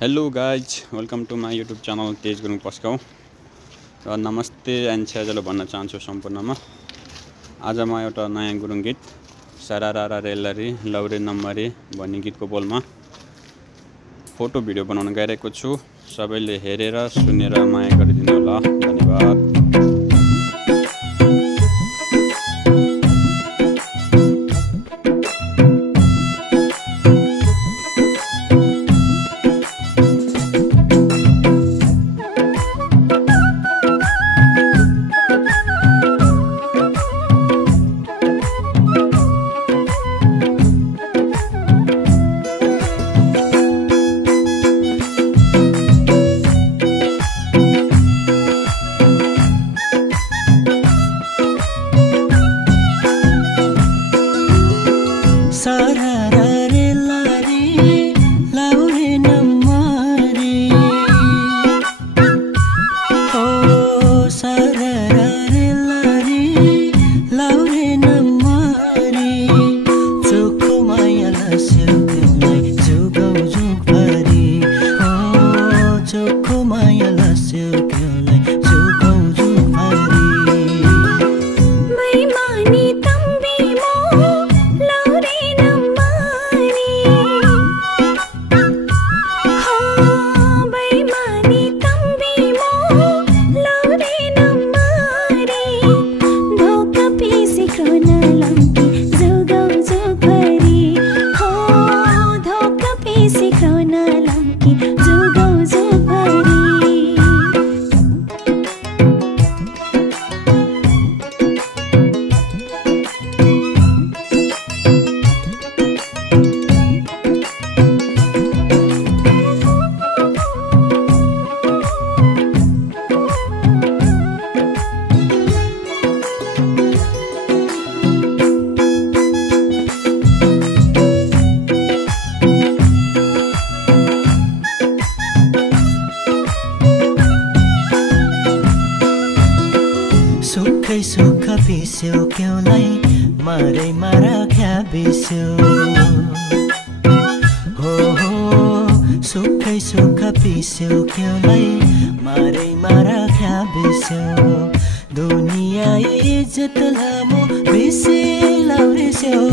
Hello guys, welcome to my YouTube channel तेज गुरुङ पस्काउ र नमस्ते एन्ड स्याजलो भन्न चाहन्छु सम्पूर्णमा। आज म एउटा नयाँ गुरुङ गीत सरारा रेलरी लौरे नम्बरे भन्ने गीतको बोलमा फोटो भिडियो बनाउन गइरहेको छु। सबैले हेरेर सुनेर माया गरिदिनु होला। धन्यवाद। सुख पिस्यो क्योंलाई मारे मारा क्या बिस्यो हो सुख पिस्यो क्योंलाई मारे मारा क्या बिस्यो दुनिया इज्जत लामो बिसे लाउरेस्यो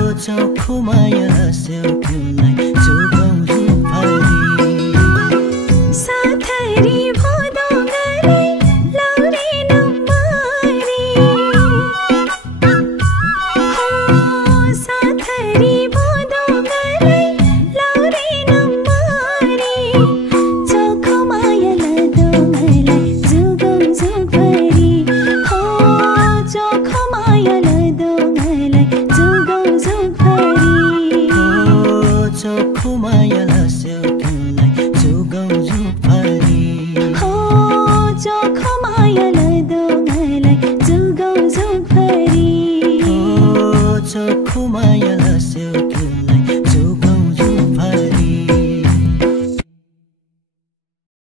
Maya,